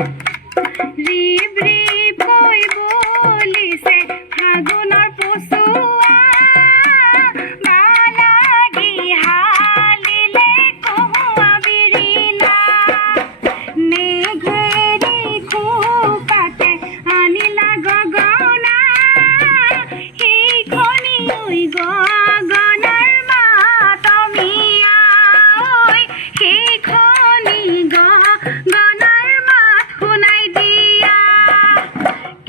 ৰিব ৰিব কৈ বলিছে ফাগুনৰ পচুৱা বালাগি হালিলে কহুৱা বিৰিণা মেঘেৰি খোপাতে আনিলা গগনা সেইখনি ঐ গগনাৰ মাতমিয়া ঐ সেইখনি গগনাৰ মাত শুনাই দিয়া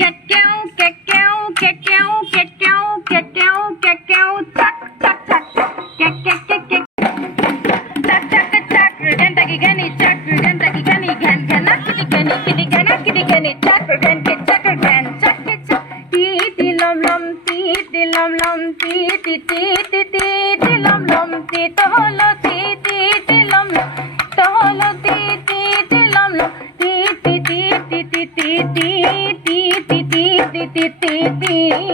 কেকেও কেকেও কেকেও কেকেও কেকেও কেকেও চাক চাক চাক কেক কেক কেক কেক চাক চাক চাক গেন্দাকি গানি চাক গেন্দাকি গানি ঘ্যান ঘ্যানা কিটি গানি কিটি ঘ্যানা কিটি গানি চাক ঘ্যান কে চাক ঘ্যান চাক কে চাক টি টি লম লম টি টি লম লম টি টি টি টি টি টি লম লম টি তহলো টি টি টি লম লম তহলো টি টি টি লম লম টি টি টি টি টি টি টি টি টি টি টি টি টি টি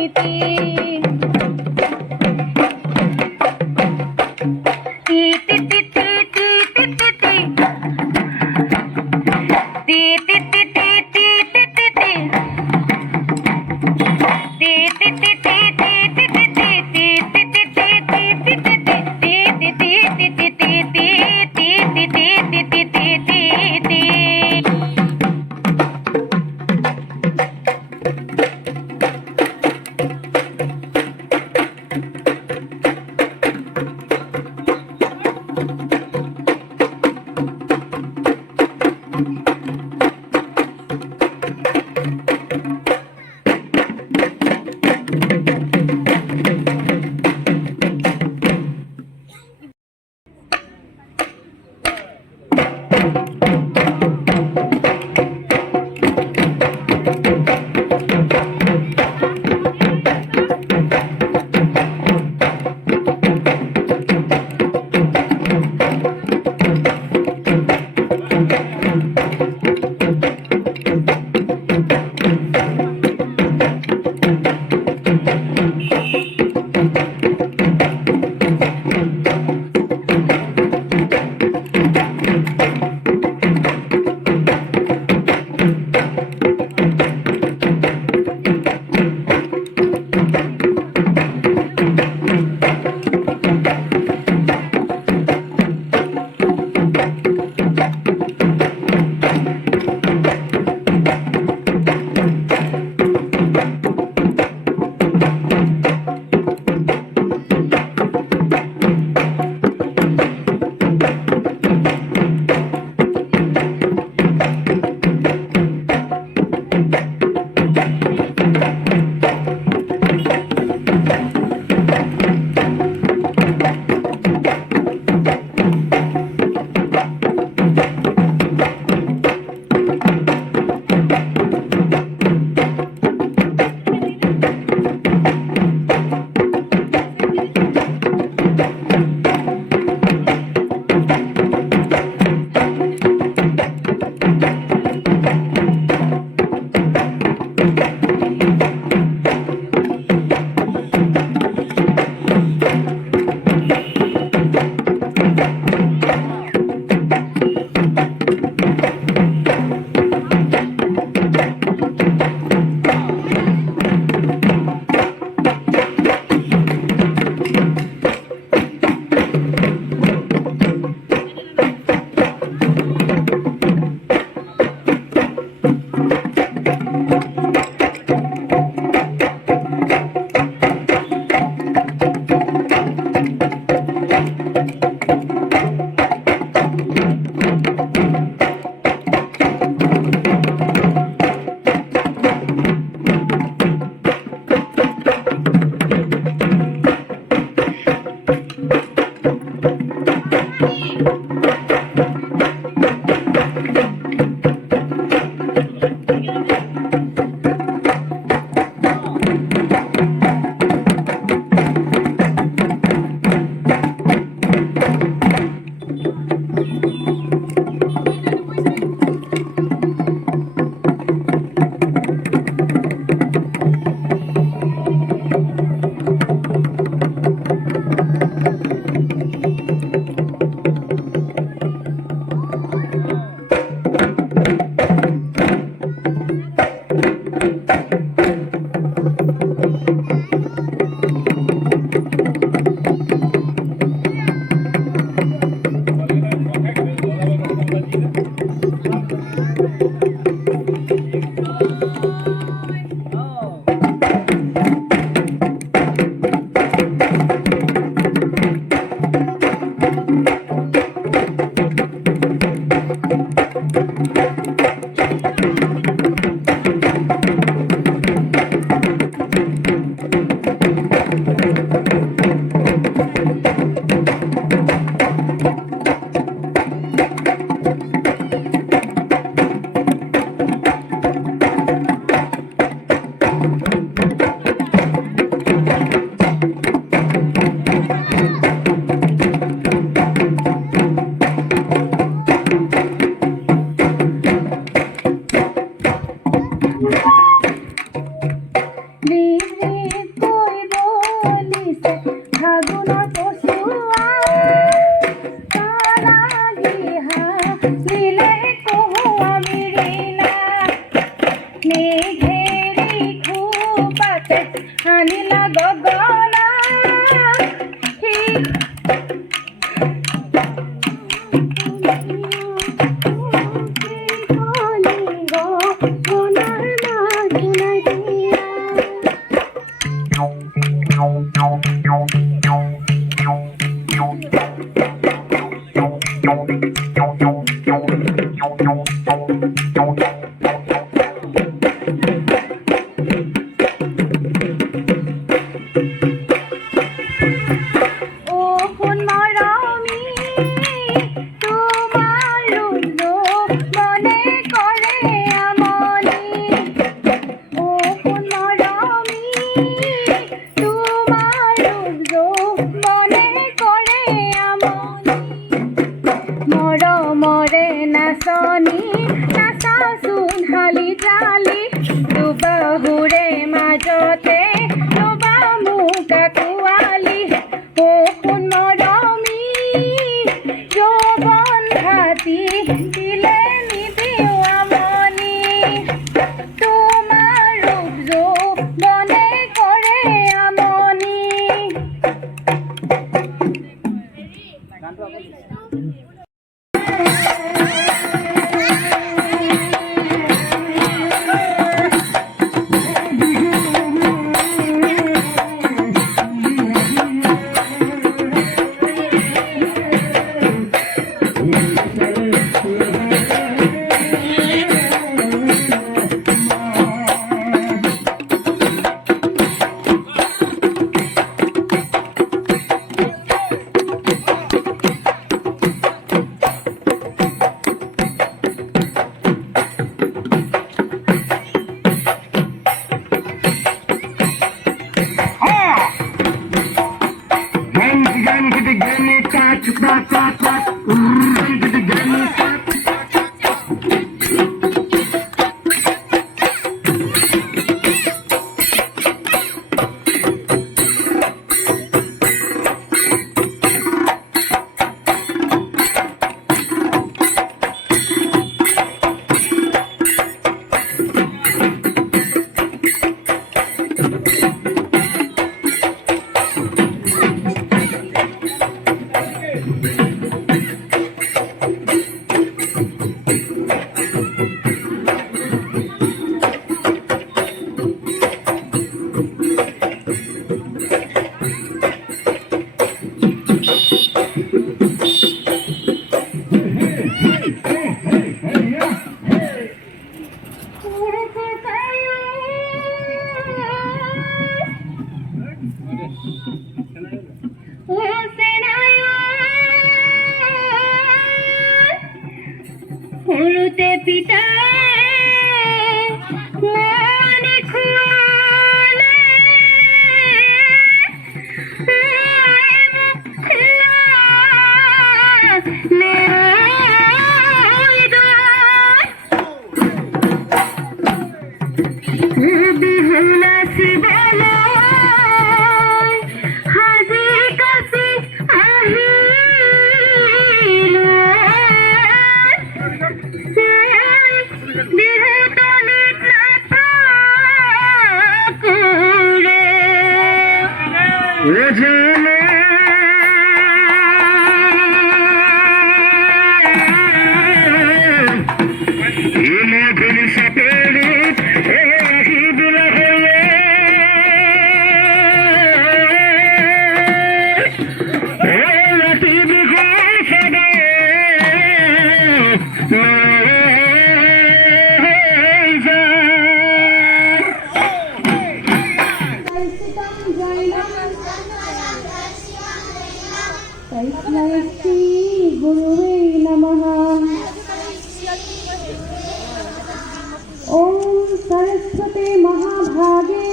सरस्वते महाभागे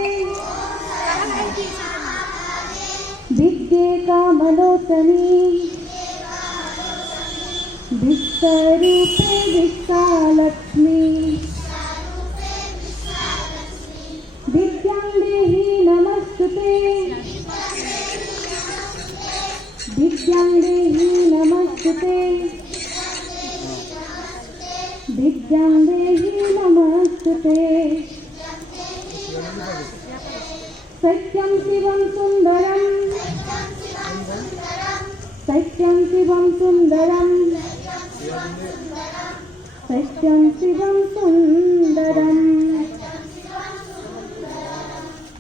विद्ये कामलोचनी विश्वरूपे विश्वालक्ष्मी विद्यां देहि नमस्तुते विद्यां देहि नमस्तुते विद्यां देहि नमस्तुते सत्यं शिवं सुन्दरं सत्यं शिवं सुन्दरं सत्यं शिवं सुन्दरम्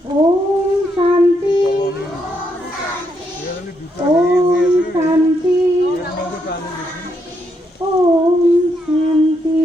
ॐ शान्ति ॐ शान्ति ॐ शान्ति।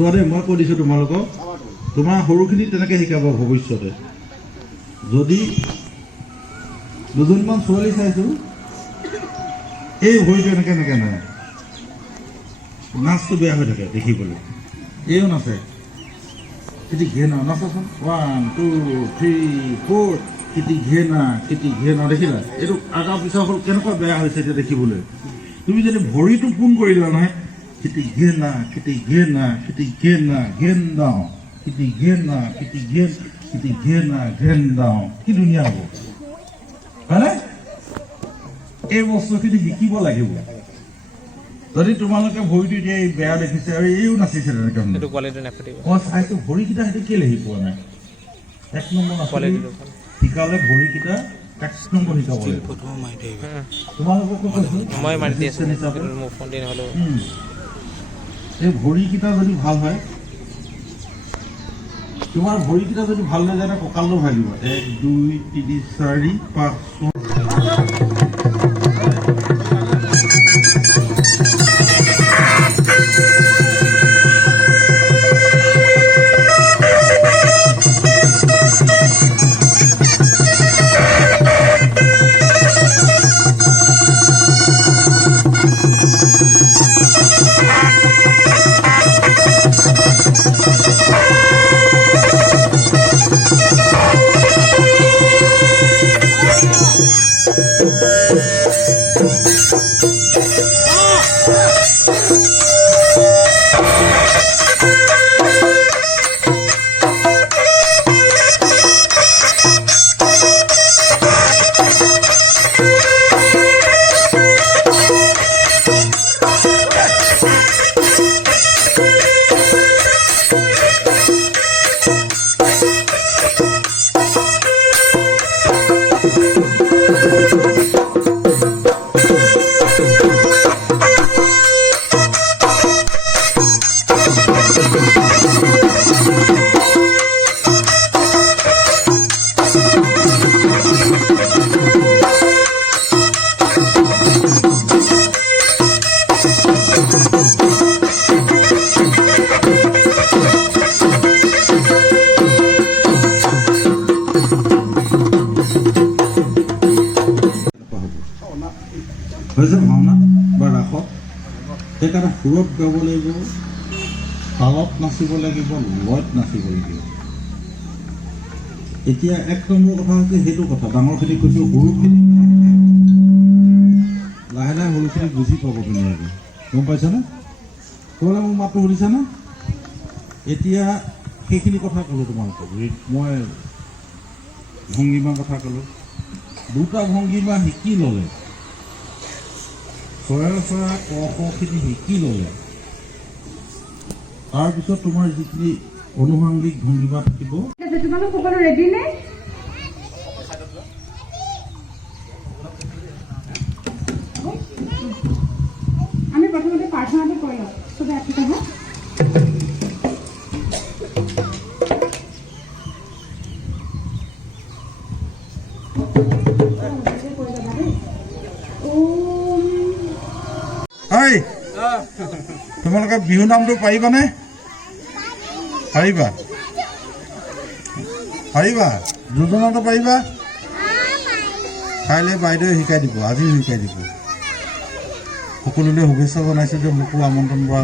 ছোৱালী মই কৈ দিছোঁ তোমালোকক, তোমাৰ সৰুখিনি তেনেকৈ শিকাব ভৱিষ্যতে। যদি দুজনমান ছোৱালী চাইছোঁ এই ভৰিটো এনেকৈ এনেকৈ নাই, নাচটো বেয়া হৈ থাকে দেখিবলৈ, এইও নাচে, কিটি ঘেনা নাচাচোন, 1 2 3 4 কিটি ঘেনা দেখিলা, এইটো আগা পিছা হ'ল কেনেকুৱা বেয়া হৈছে এতিয়া দেখিবলৈ। তুমি যদি ভৰিটো পোন কৰি লোৱা নহয়, কিটি ঘেনা ঘেন দাও, কিটি ঘেনা ঘেন দাও, কি ধুনীয়া হ'ব হয়নে? এই বস্তুখিনি শিকিব লাগিব। যদি তোমালোকে ভৰিটো এতিয়া বেয়া দেখিছে আৰু এইও নাচিছে তেনেকৈ, মই চাইছোঁ ভৰিকেইটা সেইটো কেলৈ শিকোৱা নাই। 1 নম্বৰ শিকালে ভৰিকেইটা 1 নম্বৰ শিকাব লাগিব। তোমালোককো কৈছোঁ এই ভৰিকেইটা যদি ভাল হয়, তোমাৰ ভৰিকেইটা যদি ভাল হৈ যায় কঁকালটো ভাল দিব। 1 2 3 4 5 6 হৈছে ভাওনা বা ৰাসত, সেইকাৰণে সুৰত গাব লাগিব, তালত নাচিব লাগিব, লয়ত নাচিব লাগিব। এতিয়া 1 নম্বৰ কথা হৈছে সেইটো কথা, ডাঙৰখিনি কৈছোঁ, সৰুখিনি লাহে লাহে সৰুখিনি বুজি পাব ধুনীয়াকৈ, গম পাইছানে? তোমালোকে মোৰ মাতটো শুনিছানে? এতিয়া সেইখিনি কথা ক'লোঁ তোমালোকক মই ভংগীমাৰ কথা ক'লোঁ দুটা ভংগীমা শিকি ল'লে চৰা ক খখিনি শিকি ল'লে তাৰপিছত তোমাৰ যিখিনি অনুষাংগিক ভংগীমা থাকিব। তোমালোক সকলো ৰেডি নে? আমি প্ৰথমতে প্ৰাৰ্থনাটো কৰি লওঁ চবে ৰাতিপুৱা হওক। হয় তোমালোকে বিহু নামটো পাৰিবানে? পাৰিবা পাৰিবা যোজনাটো পাৰিবা? কাইলৈ বাইদেৱে শিকাই দিব, আজিও শিকাই দিব। সকলোলৈ শুভেচ্ছা জনাইছোঁ যে মোকো আমন্ত্ৰণ কৰা।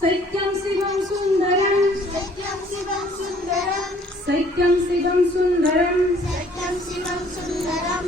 सत्यं शिवं सुन्दरं सत्यं शिवं सुन्दरं सत्यं शिवं सुन्दरं सत्यं शिवं सुन्दरं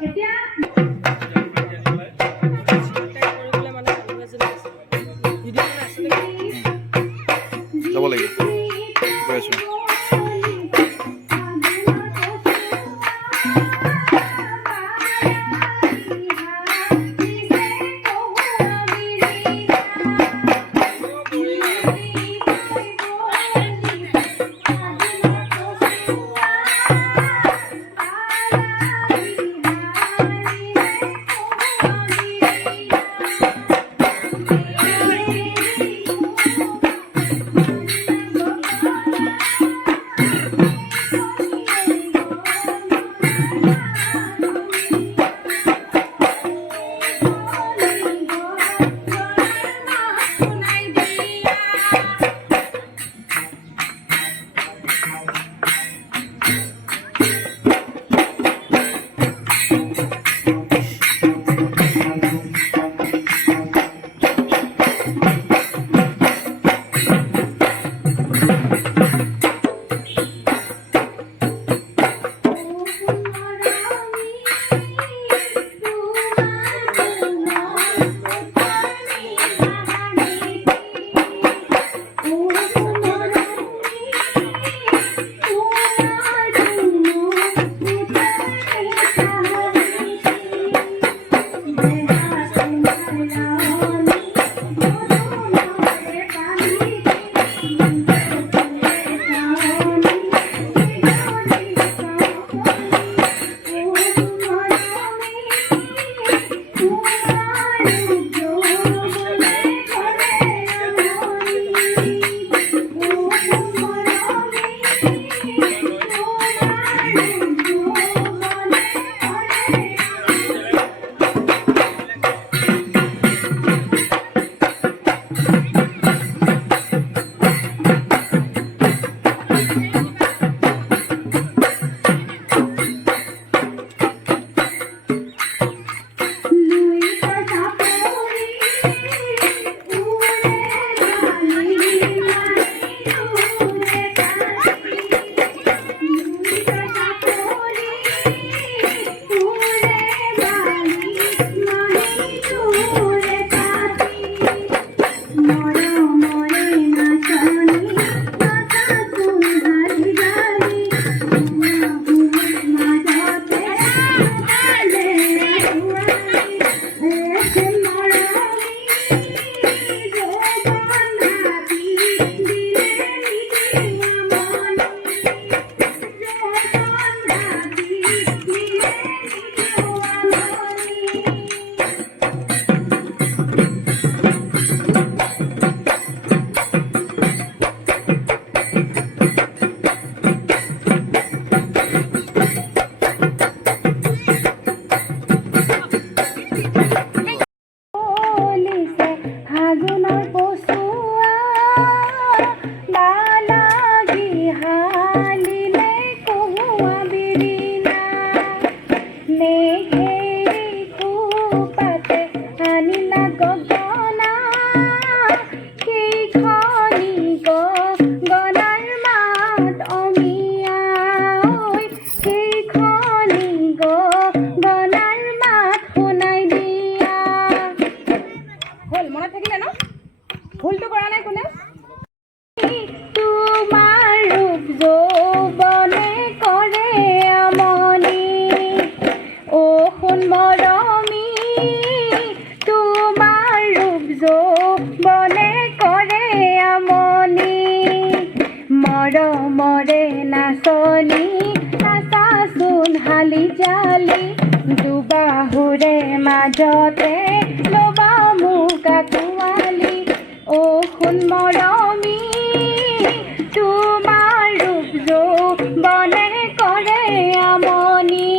এতিয়া যাব লাগিব গৈ আছোঁ মৰমৰে নাচনী নাচাচোন হালি জালি দুবাহুৰে মাজতে লবা মোক আঁকোৱালি অ সোণ মৰমী তোমাৰ ৰূপ যৌৱনে কৰে আমনি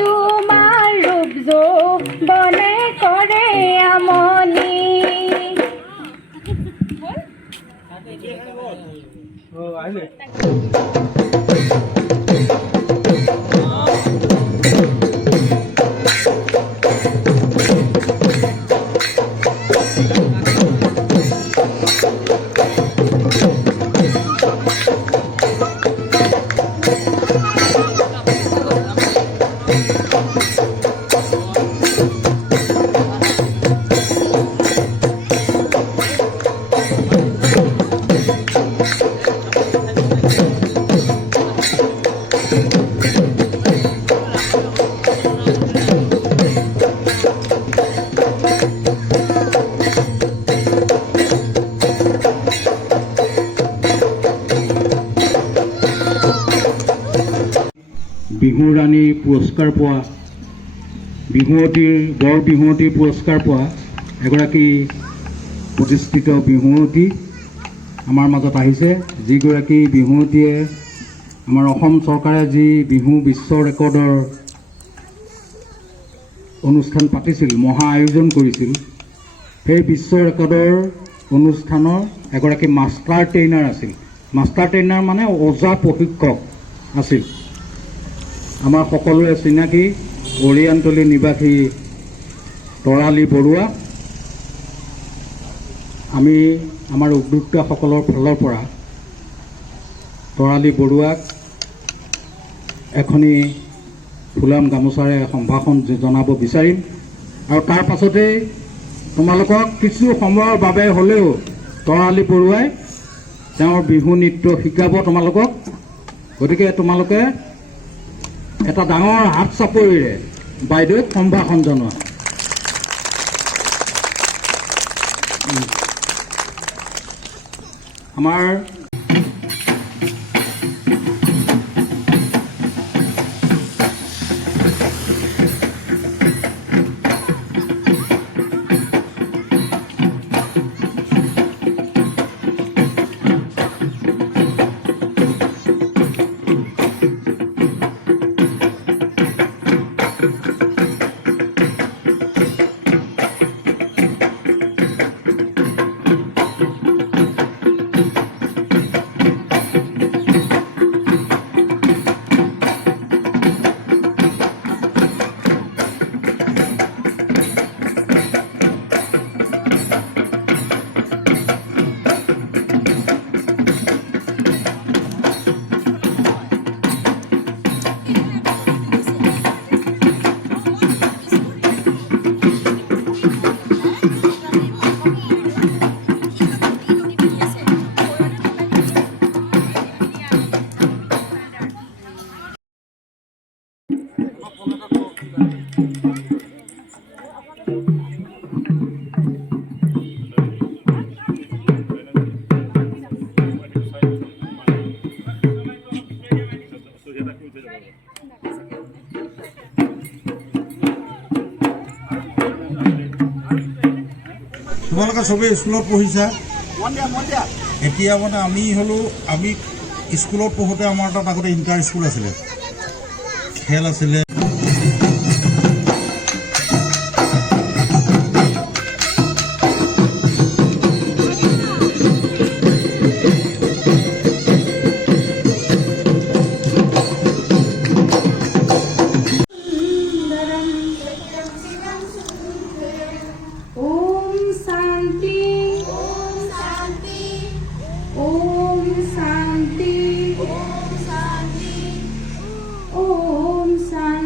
তোমাৰ ৰূপ যৌৱনে কৰে আমনি Oh, I know. বিহু ৰাণী পুৰস্কাৰ পোৱা বিহুৱতীৰ বৰ বিহুৱতী পুৰস্কাৰ পোৱা এগৰাকী প্ৰতিষ্ঠিত বিহুৱতী আমাৰ মাজত আহিছে, যিগৰাকী বিহুৱতীয়ে আমাৰ অসম চৰকাৰে যি বিহু বিশ্ব ৰেকৰ্ডৰ অনুষ্ঠান পাতিছিল, মহা আয়োজন কৰিছিল, সেই বিশ্ব ৰেকৰ্ডৰ অনুষ্ঠানৰ এগৰাকী মাষ্টাৰ ট্ৰেইনাৰ আছিল। মাষ্টাৰ ট্ৰেইনাৰ মানে ওজা প্ৰশিক্ষক আছিল। আমাৰ সকলোৰে চিনাকি অৰিয়ান্তলী নিবাসী তৰালী বৰুৱা। আমি আমাৰ উদ্যোক্তাসকলৰ ফালৰ পৰা তৰালী বৰুৱাক এখনি ফুলাম গামোচাৰে সম্ভাষণ জনাব বিচাৰিম। আৰু তাৰ পাছতেই তোমালোকক কিছু সময়ৰ বাবে হ'লেও তৰালী বৰুৱাই তেওঁৰ বিহু নৃত্য শিকাব তোমালোকক। গতিকে তোমালোকে এটা ডাঙৰ হাত চাপৰিৰে বাইদেউক সম্ভাষণ জনোৱা। আমাৰ তোমালোকে চবেই স্কুলত পঢ়িছা। এতিয়া মানে আমি স্কুলত পঢ়োঁতে আমাৰ তাত আগতে ইণ্টাৰ স্কুল আছিলে, খেল আছিলে। Om Shanti.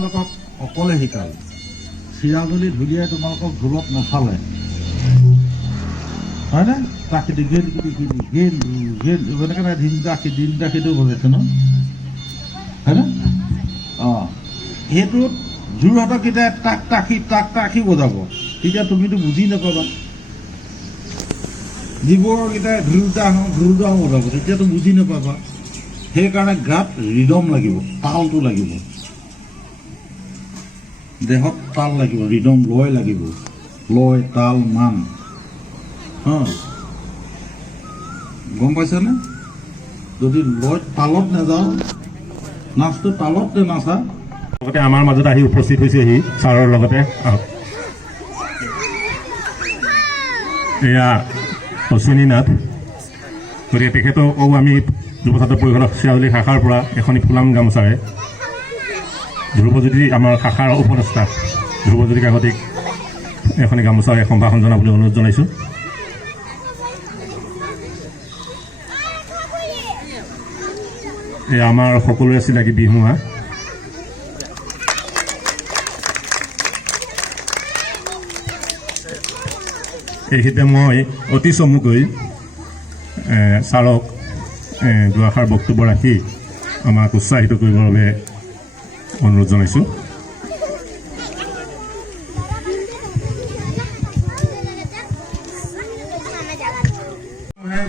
তোমালোকক অকলে শিকাল। চিৰাজুলি ঢুলীয়াই তোমালোকক ঢোলত নচালে, হয়নে? তাকেদি এনেকৈ দিন ৰাখিটো বজাইছে ন, হয়নে? অঁ, সেইটোত যোৰহাটক কেতিয়া তাক তাকি বজাব, তেতিয়া তুমিতো বুজি নাপাবা। ডিব্ৰুগড়কেইটাই ঢোলদা বজাব, তেতিয়াতো বুজি নাপাবা। সেইকাৰণে গাত ৰিদম লাগিব, তালটো লাগিব, দেহত তাল লাগিব, ৰিদম লয় লাগিব, লয় তাল মান। গম পাইছানে? যদি লয় তালত নাযাওঁ, নাচটো তালত নাচা। লগতে আমাৰ মাজত আহি উপস্থিত হৈছেহি ছাৰৰ লগতে। এয়া অশ্বিনী নাথ। গতিকে তেখেতকো আমি যুৱ ছাত্ৰ পৰিষদৰ চিৰাজুলি শাখাৰ পৰা এখনি ফুলাম গামোচাৰে ধ্ৰুৱজ্যোতি আমাৰ শাখাৰ উপদেষ্টা ধ্ৰুৱজ্যোতি কাকতিক এখনি গামোচাৰে সম্ভাষণ জনাবলৈ অনুৰোধ জনাইছোঁ। এয়া আমাৰ সকলোৰে চিনাকি বিহুৱা। এইখিনিতে মই অতি চমুকৈ ছাৰক দুআষাৰ বক্তব্য ৰাখি আমাক উৎসাহিত কৰিবৰ বাবে অনুৰোধ জনাইছোঁ।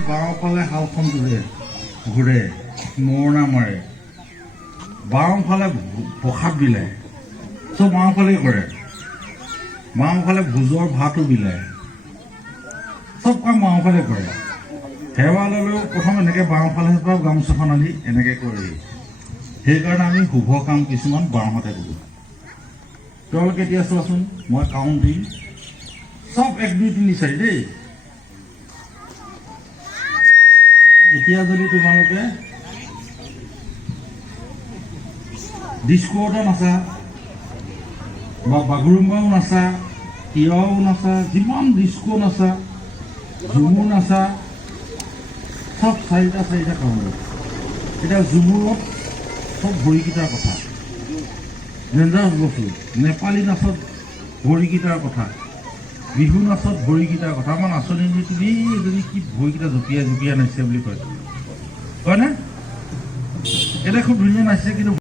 বাওঁফালে শালখন ঘূৰে, মৰণা মাৰে, বাওঁফালে প্ৰসাদ বিলায়, চব বাওঁফালেই কৰে, বাওঁফালে ভোজৰ ভাতো বিলায়, চব কাম বাওঁফালে কৰে। সেৱা ল'লেও প্ৰথম এনেকৈ বাওঁফালে পৰা গামোচাখন আনি এনেকৈ কৰে। সেইকাৰণে আমি শুভ কাম কিছুমান বাওঁহাতে কৰোঁ। তেওঁলোকে এতিয়া চোৱাচোন, মই কাউণ্ট দিম, চব 1 2 3 4 দেই। এতিয়া যদি তোমালোকে ডিস্কোটা নাচা বা বাগৰুম্বাও নাচা, তিৱাও নাচা, যিমান ডিস্কো নাচা, ঝুমুৰ নাচা, চব 4টা কাউণ্ট। এতিয়া ঝুমুৰত চব ভৰিকেইটাৰ কথা, ডেঞ্জাৰাছ বস্তু। নেপালী নাচত ভৰিকেইটাৰ কথা, বিহু নাচত ভৰিকেইটাৰ কথা। আমাৰ নাচনী তুমি এজনী কি ভৰিকেইটা জঁপিয়াই নাচিছে বুলি কয়, হয়নে? এতিয়া খুব ধুনীয়া নাচিছে, কিন্তু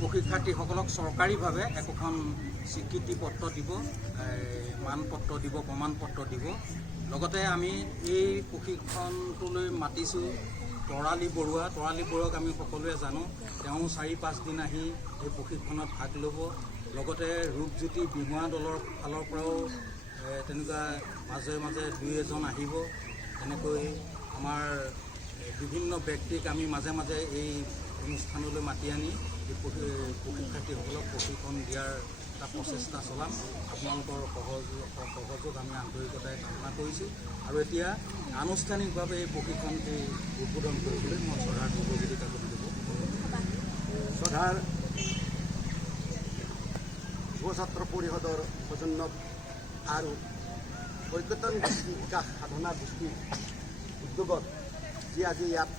প্ৰশিক্ষাৰ্থীসকলক চৰকাৰীভাৱে একোখন স্বীকৃতি পত্ৰ দিব, মানপত্ৰ দিব, প্ৰমাণপত্ৰ দিব। লগতে আমি এই প্ৰশিক্ষণটোলৈ মাতিছোঁ তৰালী বৰুৱাক আমি সকলোৱে জানো। তেওঁ 4-5 দিন আহি এই প্ৰশিক্ষণত ভাগ ল'ব। লগতে ৰূপজ্যোতি বিমুৱা দলৰ ফালৰ পৰাও তেনেকুৱা মাজে মাজে 2-এজন আহিব। তেনেকৈ আমাৰ বিভিন্ন ব্যক্তিক আমি মাজে মাজে এই অনুষ্ঠানলৈ মাতি আনি এই প্ৰশিক্ষাৰ্থীসকলক প্ৰশিক্ষণ দিয়াৰ এটা প্ৰচেষ্টা চলাম। আপোনালোকৰ সহযোগ আমি আন্তৰিকতাৰে কামনা কৰিছোঁ। আৰু এতিয়া আনুষ্ঠানিকভাৱে এই প্ৰশিক্ষণটো উদ্বোধন কৰিবলৈ মই শ্ৰদ্ধাৰ যুৱজ্যোতি কাকতি দিব। শ্ৰদ্ধাৰ যুৱ ছাত্ৰ পৰিষদৰ সৌজন্যত আৰু ঐক্যতন গোষ্ঠী বিকাশ সাধনা গোষ্ঠীৰ উদ্যোগত যি আজি ইয়াত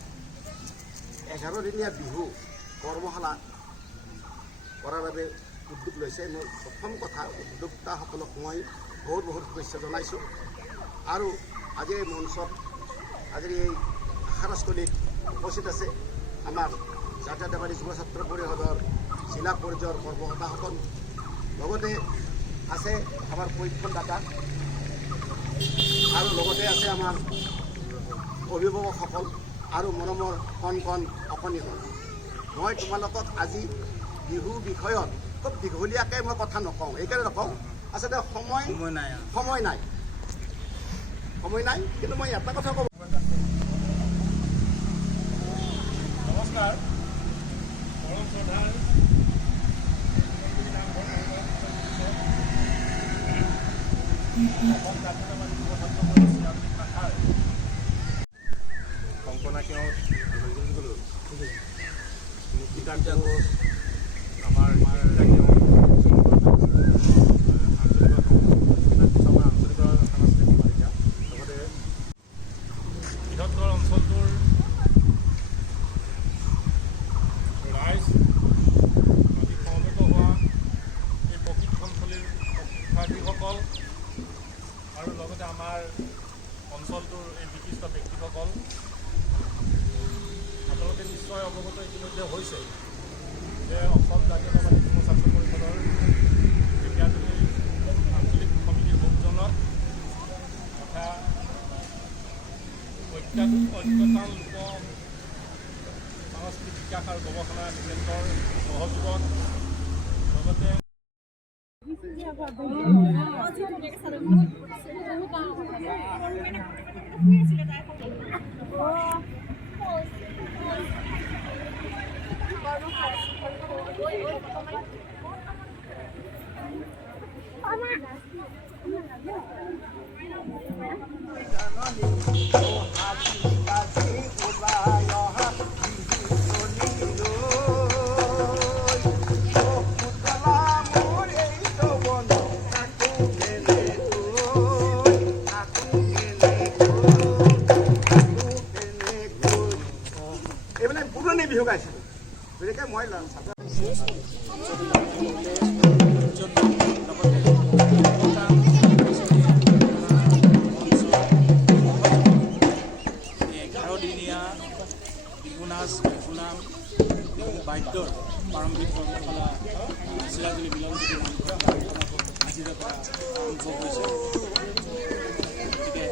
11 দিনীয়া বিহু কৰ্মশালা কৰাৰ বাবে উদ্যোগ লৈছে। মই প্ৰথম কথা উদ্যোক্তাসকলক মই বহুত শুভেচ্ছা জনাইছোঁ। আৰু আজি এই মঞ্চত আজিৰ এই আখাৰস্থলীত উপস্থিত আছে আমাৰ জাতীয়তাবাদী যুৱ ছাত্ৰ পৰিষদৰ জিলা পৰ্যায়ৰ কৰ্মকৰ্তাসকল, লগতে আছে আমাৰ প্ৰশিক্ষণ দাতা আৰু লগতে আছে আমাৰ অভিভাৱকসকল আৰু মৰমৰ কণ অকণিসকল। মই তোমালোকক আজি বিহু বিষয়ত খুব দীঘলীয়াকৈ মই কথা নকওঁ, এইকাৰণে নকওঁ আচলতে সময় নাই, কিন্তু মই এটা কথা ক'ব। নমস্কাৰ। পৰম শ্ৰদ্ধাৰ অসম জাতীয়তাবাদী যুৱ ছাত্ৰ পৰিষদ শাখাৰ কংকনা কেওট মুক্তিতা ঘোষ, আমাৰ আঞ্চলিক সাংস্কৃতিক মালিকা, লগতে বৃহত্তৰ অঞ্চলটোৰ ৰাইজ আজি সমবেত হোৱা এই প্ৰশিক্ষণস্থলীৰ শিক্ষাৰ্থীসকল আৰু লগতে আমাৰ অঞ্চলটোৰ এই বিশিষ্ট ব্যক্তিসকল, আপোনালোকে নিশ্চয় অৱগত ইতিমধ্যে হৈছে যে অসম জাতীয়তাবাদী যুৱ ছাত্ৰ পৰিষদৰ ঢেকীয়াজুলি আঞ্চলিক সমিতিৰ সৌজন্যত তথা ঐক্যতান লোক সাংস্কৃতিক বিকাশ আৰু গৱেষণা কেন্দ্ৰৰ সহযোগত লগতে এইবিলাক পুৰণি বিহু গাইছিলোঁ, গতিকে মই বিহু নাচ, বিহু নাম, বিহু বাদ্যৰ প্ৰাৰম্ভিক কৰ্মশালা চিৰাজুলি মিলনজ্যোতি নামঘৰত আজিৰ পৰা আৰম্ভ হৈছে। গতিকে